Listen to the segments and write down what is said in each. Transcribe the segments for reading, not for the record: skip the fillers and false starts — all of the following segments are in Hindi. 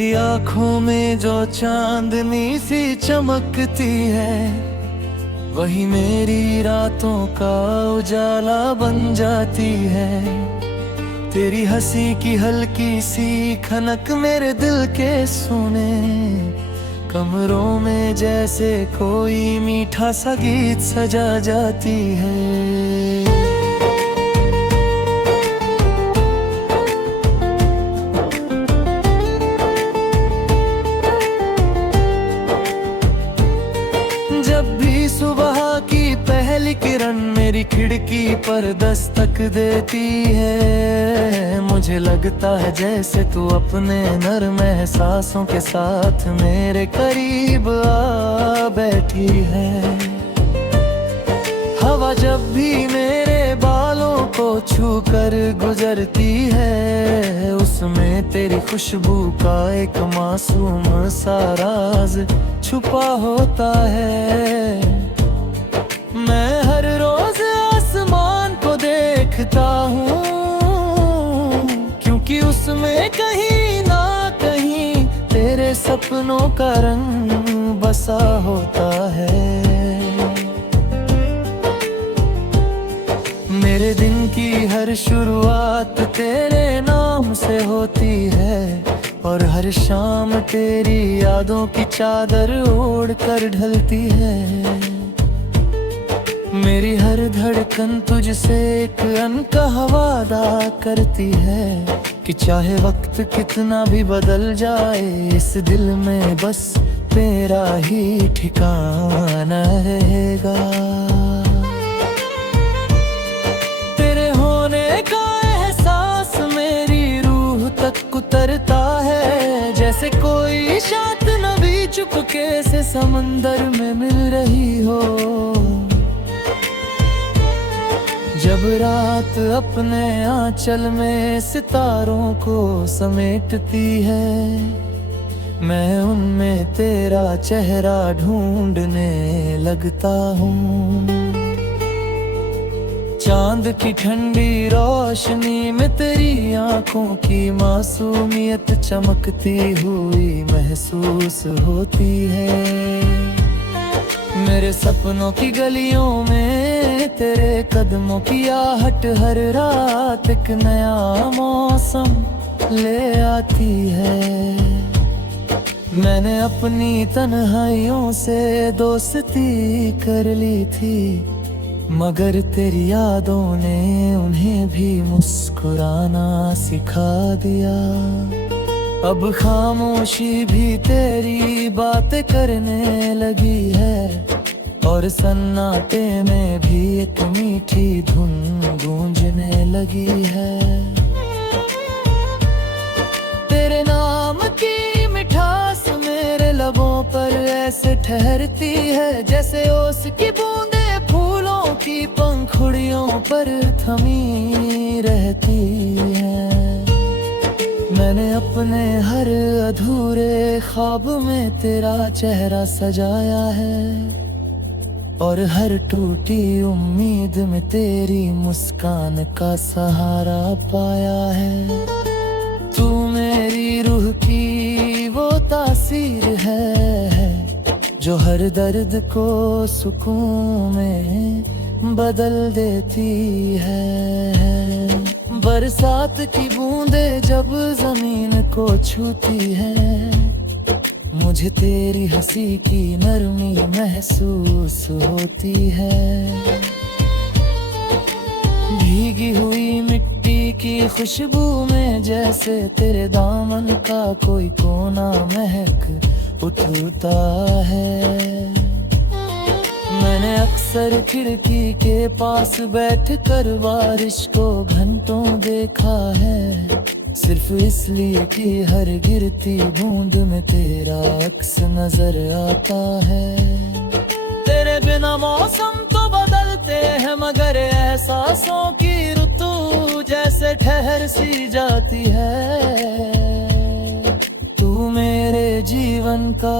तेरी आंखों में जो चांदनी सी चमकती है, वही मेरी रातों का उजाला बन जाती है। तेरी हंसी की हल्की सी खनक मेरे दिल के सुने कमरों में जैसे कोई मीठा सा गीत सजा जाती है। जब भी सुबह की पहली किरण मेरी खिड़की पर दस्तक देती है, मुझे लगता है जैसे तू अपने नर्म एहसासों के साथ मेरे करीब आ बैठी है। हवा जब भी मेरे बालों को छू कर गुजरती है, उसमें तेरी खुशबू का एक मासूम सा राज छुपा होता है। मैं हर रोज आसमान को देखता हूँ, क्योंकि उसमें कहीं ना कहीं तेरे सपनों का रंग बसा होता है। मेरे दिन की हर शुरुआत तेरे नाम से होती है, और हर शाम तेरी यादों की चादर ओढ़ कर ढलती है। मेरी हर धड़कन तुझसे एक अनकहा वादा करती है कि चाहे वक्त कितना भी बदल जाए, इस दिल में बस तेरा ही ठिकाना रहेगा। तेरे होने का एहसास मेरी रूह तक उतरता है, जैसे कोई शात नबी चुपके से समंदर में मिल रही हो। जब रात अपने आंचल में सितारों को समेटती है, मैं उनमें तेरा चेहरा ढूंढने लगता हूँ। चांद की ठंडी रोशनी में तेरी आंखों की मासूमियत चमकती हुई महसूस होती है। मेरे सपनों की गलियों में तेरे कदमों की आहट हर रात एक नया मौसम ले आती है। मैंने अपनी तन्हाइयों से दोस्ती कर ली थी, मगर तेरी यादों ने उन्हें भी मुस्कुराना सिखा दिया। अब खामोशी भी तेरी बातें करने लगी है, और सन्नाटे में भी एक मीठी धुन गूंजने लगी है। तेरे नाम की मिठास मेरे लबों पर ऐसे ठहरती है, जैसे ओस की बूंदे फूलों की पंखुड़ियों पर थमी रहती है। मैंने अपने हर अधूरे ख्वाब में तेरा चेहरा सजाया है, और हर टूटी उम्मीद में तेरी मुस्कान का सहारा पाया है। तू मेरी रूह की वो तासीर है, जो हर दर्द को सुकून में बदल देती है। बरसात की बूंदें जब जमीन को छूती है, मुझे तेरी हंसी की नरमी महसूस होती है। भीगी हुई मिट्टी की खुशबू में जैसे तेरे दामन का कोई कोना महक उठता है। मैंने अक्सर खिड़की के पास बैठकर बारिश को घंटों देखा है, सिर्फ इसलिए कि हर गिरती बूंद में तेरा अक्स नजर आता है। तेरे बिना मौसम तो बदलते हैं, मगर एहसासों की ऋतु जैसे ठहर सी जाती है। तू मेरे जीवन का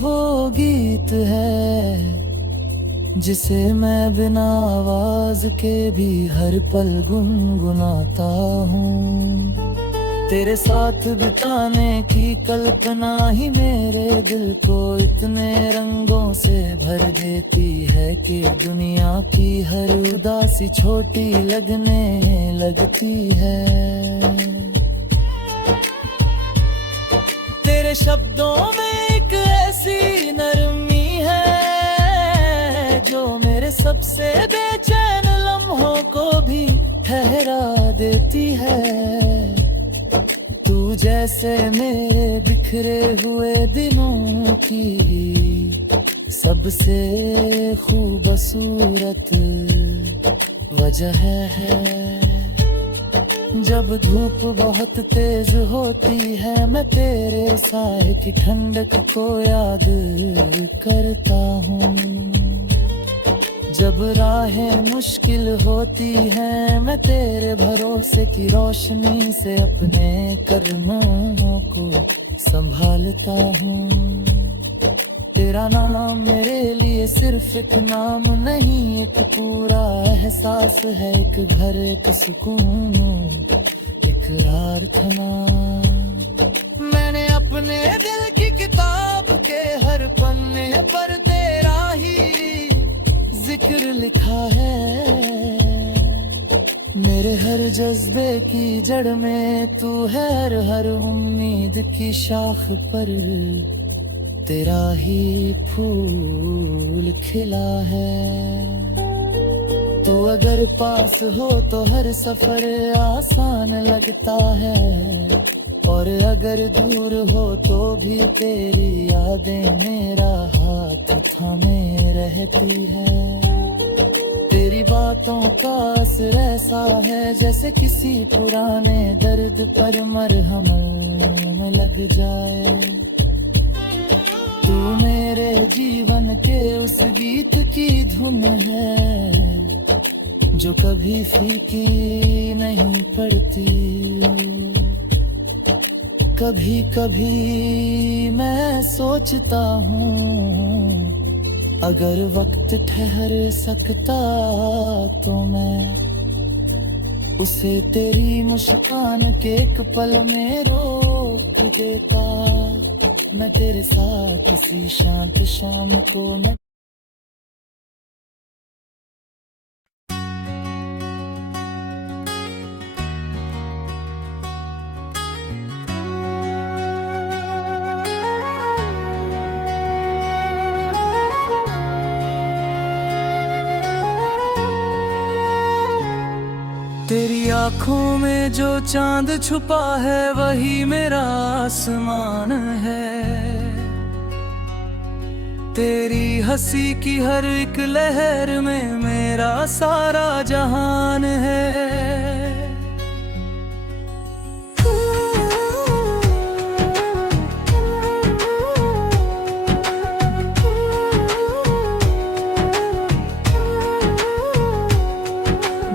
वो गीत है, जिसे मैं बिना आवाज के भी हर पल गुनगुनाता हूँ। तेरे साथ बिताने की कल्पना ही मेरे दिल को इतने रंगों से भर देती है कि दुनिया की हर उदासी छोटी लगने लगती है। तेरे शब्दों में एक ऐसी नरमी है जो मेरे सबसे बेचैन लम्हों को भी ठहरा देती है। तू जैसे मेरे बिखरे हुए दिनों की सबसे खूबसूरत वजह है। जब धूप बहुत तेज होती है मैं तेरे साए की ठंडक को याद करता हूँ। जब राहें मुश्किल होती हैं मैं तेरे भरोसे की रोशनी से अपने कदमों को संभालता हूँ। तेरा नाम मेरे लिए सिर्फ एक नाम नहीं, एक पूरा एहसास है, एक घर, एक सुकून, एक प्रार्थना। मैंने अपने दिल की किताब के हर पन्ने पर तेरा ही जिक्र लिखा है। मेरे हर जज्बे की जड़ में तू है, हर उम्मीद की शाख पर तेरा ही फूल खिला है। तू अगर पास हो तो हर सफर आसान लगता है, और अगर दूर हो तो भी तेरी यादें मेरा हाथ थामे रहती है। तेरी बातों का असर ऐसा है जैसे किसी पुराने दर्द पर मरहम में लग जाए। तू मेरे जीवन के उस गीत की धुन है जो कभी फीकी नहीं पड़ती। कभी कभी मैं सोचता हूँ अगर वक्त ठहर सकता तो मैं उसे तेरी मुस्कान के एक पल में रोक देता। मैं तेरे साथ किसी शांत शाम को न तेरी आँखों में जो चांद छुपा है वही मेरा आसमान है। तेरी हंसी की हर एक लहर में मेरा सारा जहान है।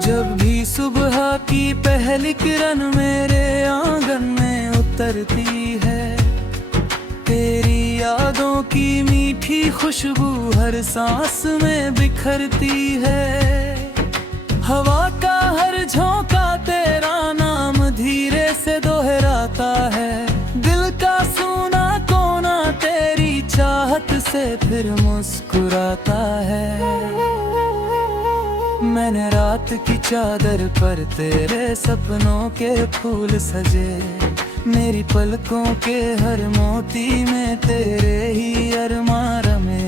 जब भी सुबह की पहली किरण मेरे आंगन में उतरती है, तेरी यादों की मीठी खुशबू हर सांस में बिखरती है। हवा का हर झोंका तेरा नाम धीरे से दोहराता है। दिल का सूना कोना तेरी चाहत से फिर मुस्कुराता है। मैंने रात की चादर पर तेरे सपनों के फूल सजे, मेरी पलकों के हर मोती में तेरे ही अरमां रमे।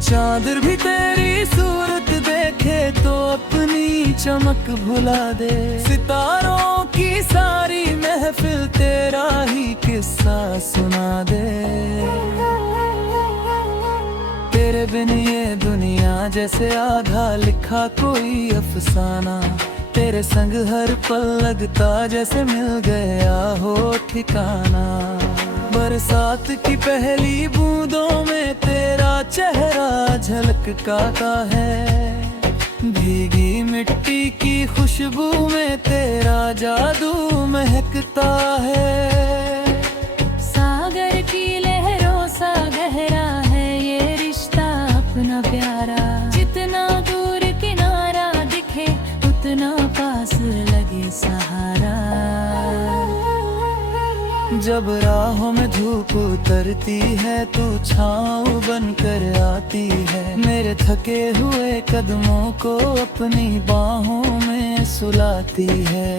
चादर भी तेरी सूरत देखे तो अपनी चमक भुला दे। सितारों की सारी महफिल तेरा ही किस्सा सुना दे। तेरे बिन ये दुनिया जैसे आधा लिखा कोई अफसाना। तेरे संग हर पल लगता जैसे मिल गया हो ठिकाना। बरसात की पहली बूंदों में तेरा चेहरा झलकता है। भीगी मिट्टी की खुशबू में तेरा जादू महकता है। सागर की लहरों सा गहरा है ये रिश्ता अपना प्यारा। जितना दूर किनारा दिखे उतना पास लगे सहारा। जब राहों में धूप उतरती है तू छाँव बनकर आती है, मेरे थके हुए कदमों को अपनी बाहों में सुलाती है।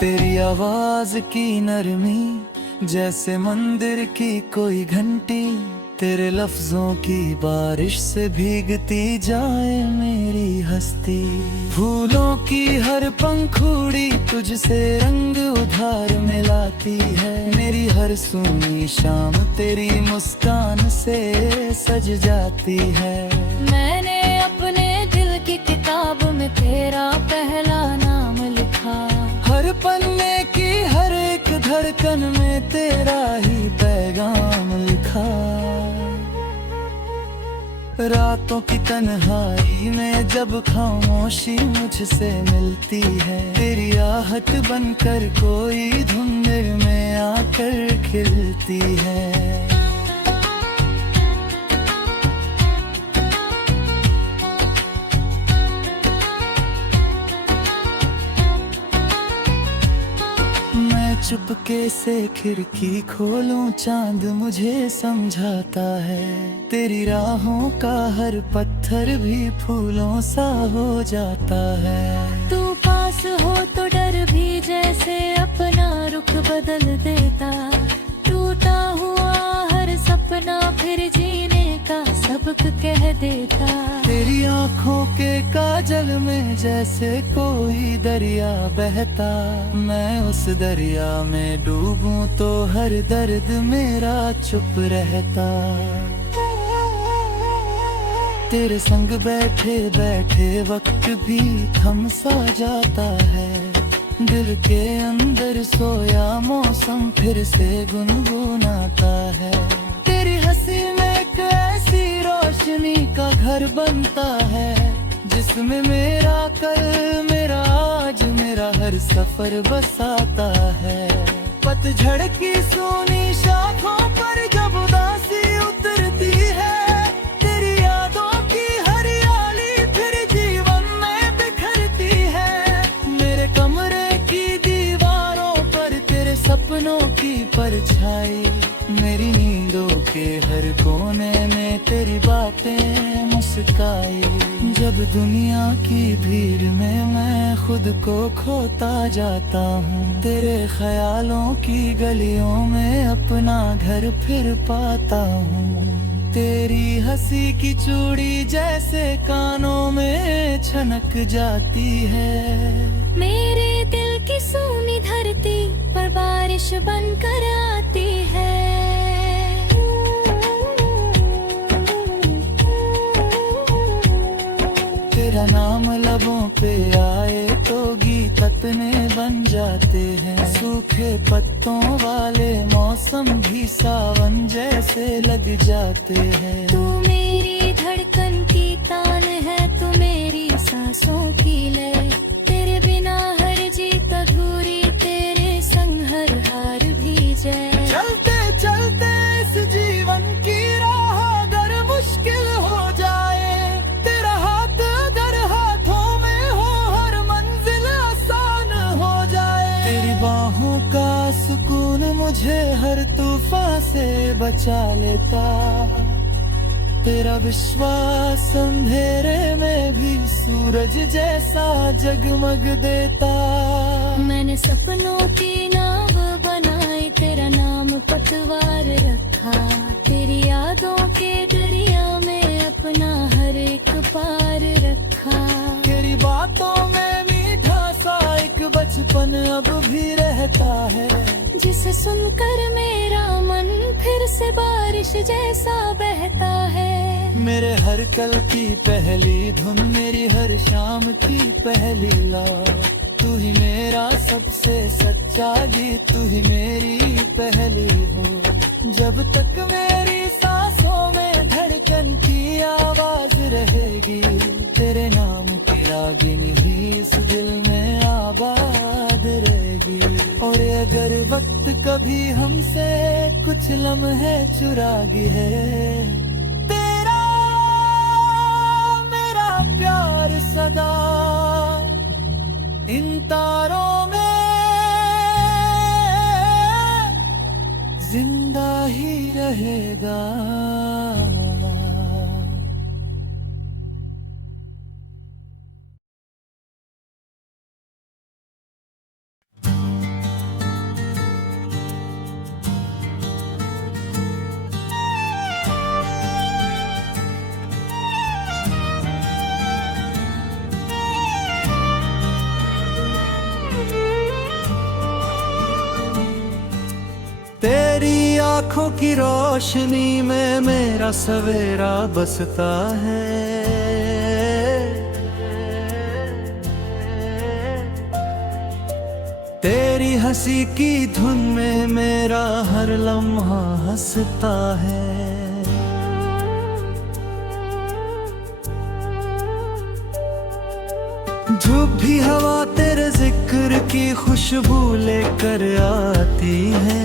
तेरी आवाज की नरमी जैसे मंदिर की कोई घंटी, तेरे लफ्जों की बारिश से भीगती जाए मेरी हस्ती। फूलों की हर पंखुड़ी तुझसे रंग उधार मिलाती है, मेरी हर सूनी शाम तेरी मुस्कान से सज जाती है। मैंने अपने दिल की किताब में तेरा पहला नाम लिखा, हर पन्ने की हर एक धड़कन में तेरा ही पैगाम लिखा। रातों की तन्हाई में जब खामोशी मुझसे मिलती है, तेरी आहट बनकर कोई धुन दिल में आकर खिलती है। चुपके से खिड़की खोलूं चांद मुझे समझाता है, तेरी राहों का हर पत्थर भी फूलों सा हो जाता है। तू पास हो तो डर भी जैसे अपना रुख बदल देता, टूटा हुआ हर सपना फिर जीने का सबक कह देता। तेरी आँखों के काजल में जैसे कोई दरिया बहता, मैं उस दरिया में डूबूं तो हर दर्द मेरा चुप रहता। तेरे संग बैठे बैठे वक्त भी थम सा जाता है, दिल के अंदर सोया मौसम फिर से गुनगुनाता है। तेरी हंसी में एक ऐसी रोशनी का घर बनता है, जिसमें मेरा कल मेरा आज मेरा हर सफर बसाता है। पतझड़ की सोनी शाखों पर जब उदासी उतरती है, तेरी यादों की हरियाली फिर जीवन में बिखरती है। मेरे कमरे की दीवारों पर तेरे सपनों की परछाई, मेरी नींदों के हर कोने में तेरी बातें मुस्काई। जब दुनिया की भीड़ में मैं खुद को खोता जाता हूँ, तेरे ख्यालों की गलियों में अपना घर फिर पाता हूँ। तेरी हंसी की चूड़ी जैसे कानों में छनक जाती है, मेरे दिल की सूनी धरती पर बारिश बनकर आती है। तेरा नाम लबों पे आए तो गीत अपने बन जाते हैं, सूखे पत्तों वाले मौसम भी सावन जैसे लग जाते हैं। तू मेरी धड़कन की तान है, तू मेरी सांसों की लय, तेरे बिना हर जीत अधूरी, तेरे संग हर हार भी जय। चलते चलते इस जीवन की राह अगर मुश्किल हो जाए, तेरा हाथ अगर हाथों में हो हर मंजिल आसान हो जाए। तेरी बाहों का सुकून मुझे हर तूफान से बचा लेता, तेरा विश्वास अंधेरे में भी सूरज जैसा जगमग देता। मैंने सपनों की नाव बनाई, तेरा नाम पतवार रखा, तेरी यादों के दरिया में अपना हर एक पार रखा। तेरी बातों में मीठा सा एक बचपन अब भी रहता है, जिसे सुनकर मेरा मन फिर से बारिश जैसा बहता है। मेरे हर कल की पहली धुन, मेरी हर शाम की पहली लौट, तू ही मेरा सबसे सच्चा गीत, तू ही मेरी पहली हो। जब तक मेरी सांसों में धड़कन की आवाज रहेगी, तेरे नाम की रागिनी ही इस दिल में आबाद रहेगी। और अगर वक्त कभी हमसे कुछ लम्हे चुरा गया है, प्यार सदा इन तारों में जिंदा ही रहेगा। तेरी आंखों की रोशनी में मेरा सवेरा बसता है। तेरी हंसी की धुन में मेरा हर लम्हा हंसता है। धूप भी हवा तेरे जिक्र की खुशबू लेकर आती है।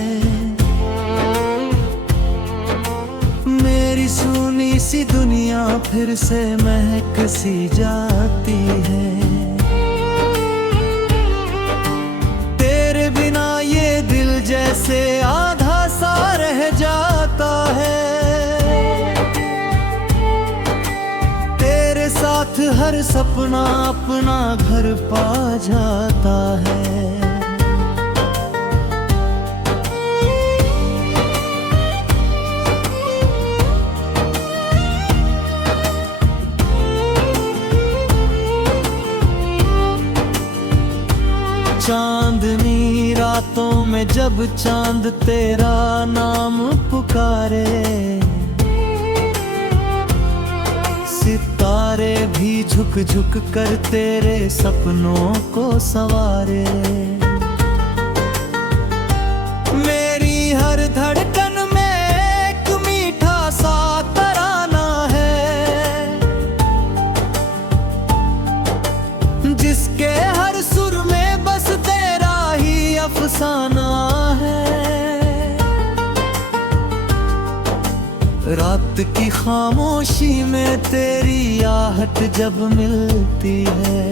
मेरी सुनी सी दुनिया फिर से महक सी जाती है। तेरे बिना ये दिल जैसे आधा सा रह जाता है। तेरे साथ हर सपना अपना घर पा जाता है। चांदनी रातों में जब चांद तेरा नाम पुकारे, सितारे भी झुक झुक कर तेरे सपनों को संवारे। मेरी हर धड़कन में एक मीठा सा तराना है, जिसके हर सुर में बस तेरा ही अफसाना है। रात की खामोशी में तेरी आहट जब मिलती है,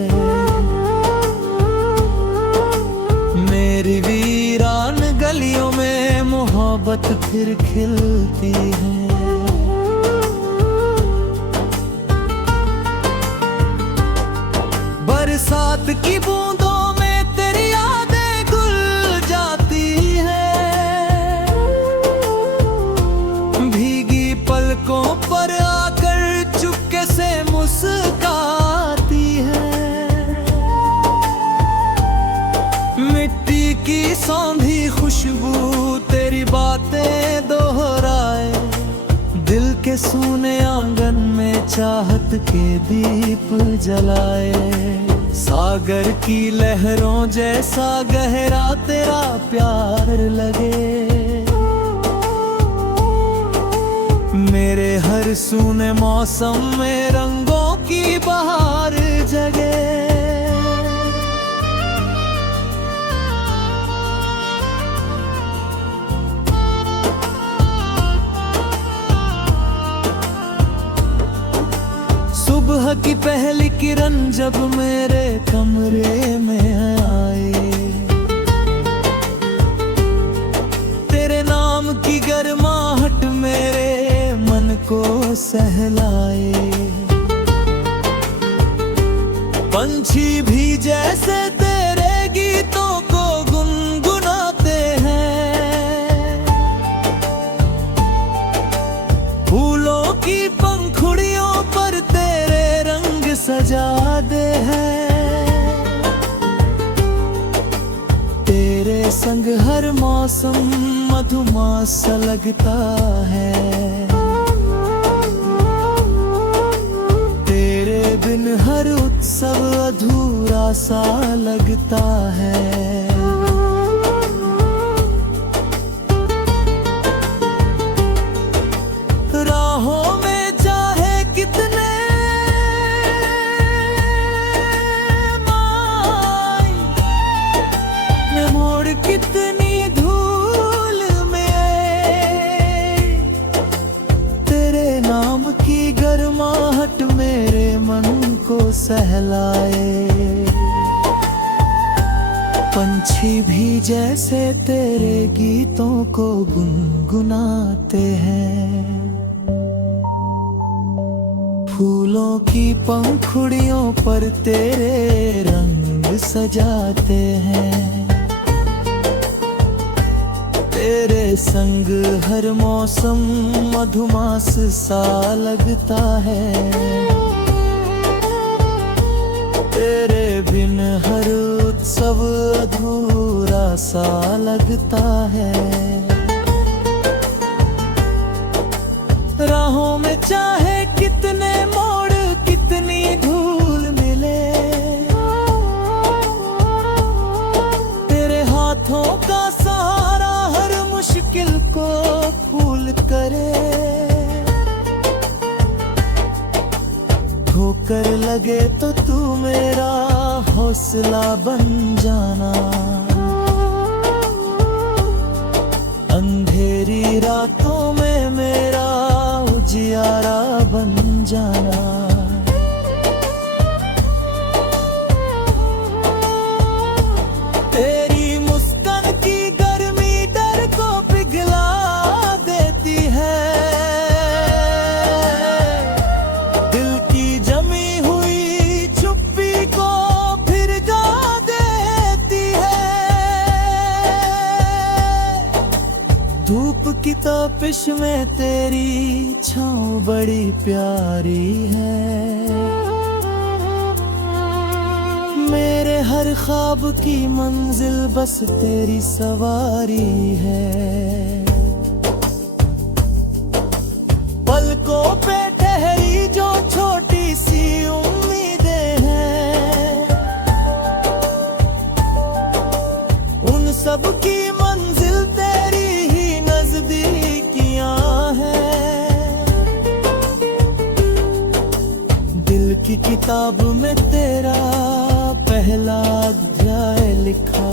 मेरी वीरान गलियों में मोहब्बत फिर खिलती है। बरसात की बूंदों में तेरी यादें घुल जाती है। भीगी पलकों पर आकर चुपके से मुस्काती है। मिट्टी की सौंधी खुशबू तेरी बातें दोहराए, दिल के सूने आंगन में चाहत के दीप जलाए। सागर की लहरों जैसा गहरा तेरा प्यार लगे, मेरे हर सूने मौसम में रंगों की बहार जगे। सुबह की पहली किरण जब मेरे कमरे में आए, तेरे नाम की गर्माहट मेरे मन को सहलाए। पंछी भी जैसे तेरे गीतों को गुनगुनाते हैं, फूलों की पंखुड़ियों पर तेरे रंग सजा दे हैं। तेरे संग हर मौसम मधुमास सा लगता है, तेरे बिन हर उत्सव अधूरा सा लगता है। राहों में चाहे कितने माई, मैं मोड़ कितनी धूल में, तेरे नाम की गर्माहट मेरे मन को सहलाए। पंछी भी जैसे तेरे गीतों को गुनगुनाते हैं, फूलों की पंखुड़ियों पर तेरे रंग सजाते हैं। तेरे संग हर मौसम मधुमास सा लगता है, तेरे बिन हर उत्सव अधूरा सा लगता है। राहों में चाहे कितने मोड़ कितनी धूल मिले, तेरे हाथों का सहारा हर मुश्किल को फूल करे। ठोकर लगे तो तू मेरा हौसला बन जाना, अंधेरी रातों में मेरा उजियारा बन जाना। तेरी मुस्कान की गर्मी डर को पिघला देती है, दिल की जमी हुई चुप्पी को फिर गा देती है। धूप की तपिश में तेरी छाँव बड़ी प्यारी है, मेरे हर ख्वाब की मंजिल बस तेरी सवारी है। पलकों पे ठहरी जो छोटी सी उम्मीदें हैं, उन सब की मंजिल तेरी ही नजदीकियां हैं। दिल की किताब में तेरा पहला अध्याय लिखा